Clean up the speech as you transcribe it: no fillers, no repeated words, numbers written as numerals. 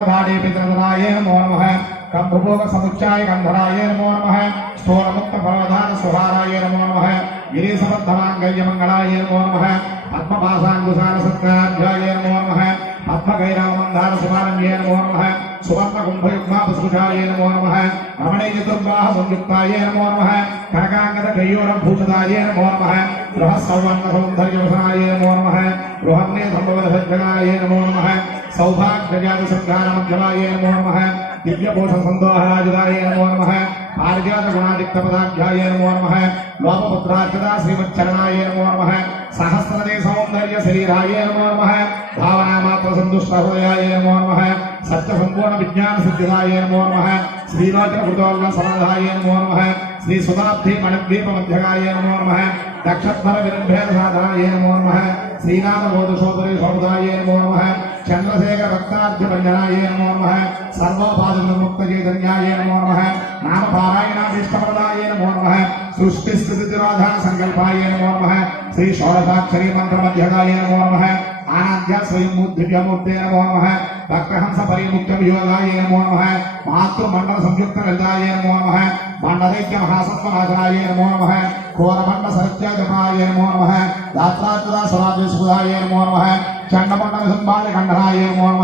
पितृदाय नमो नमः कंभुभोग समुच्चाय गंधराय नमो नमः स्थूलमुक्त फलवधान सुहाराय नमो नमः गिरीशबद्धमांगल्यमंगलाय नमो नमः पद्मपाशांकुशान सत्याध्याय नमो नमः पद्मगैरामंधार सुमारण्ये नमो नमः सुवर्ण कुंभयुग्मापस्कुशाय नमो नमः रमणीय चतुर्बाह संयुक्ताय नमो नमः कनकांगद कयूरं भूषिताय नमो नमः बृहस्सौवर्ण सौंदर्यवसनाय नमो नमः बृहन्ने संभवदभद्रगाय नमो नमः सौभाग्यजात संघानमध्यमाय नमो नमः दिव्यभूष संदोहराजिताय नमो नमः पारिजात गुणादिक्तपदाभ्याय नमो नमः लोपपुत्रार्चिता श्रीमच्चरणाय नमो नमः सहस्रदे सौंदर्य शरीराय नमो नमः भावनामात्र संतुष्ट हृदयाय नमो नमः सत्य संपूर्ण विज्ञान सिद्धिदाय नमो नमः श्रीलोचन कृतोल्ल समधाय नमो नमः श्री सुधाब्धि मणिद्वीप मध्यगाय नमो नमः दक्षध्वर विरंभेद साधनाय नमो नमः श्रीनाथ बोधशोधरी शोभदाय नमो नमः चंद्रशेखर भक्ताद्य भंजनाय नमो नमः सर्वोपाधि मुक्त चैतन्याय नमो नमः नाम पारायणाभीष्टप्रदाय नमो नमः सृष्टि स्थिति तिरोधान संकल्पाय नमो नमः श्री षोडशाक्षरी मंत्र मध्यगाय नमो नमः आनंद्य स्वयं दिव्यमूर्ते नमो नमः भक्तहंस परिमुक्त वियोगाय नमो नमः मातृमंडल संयुक्त ललिताय नमो नमः मंडलैक्य महासत्वनाथनाय नमो नमः घोरमंड सत्याजपाय नमो नमः दात्रात्रा स्वराज्य सुधाय नमो नमः चंडमंडल संबाल खंडनाय नमो नमः।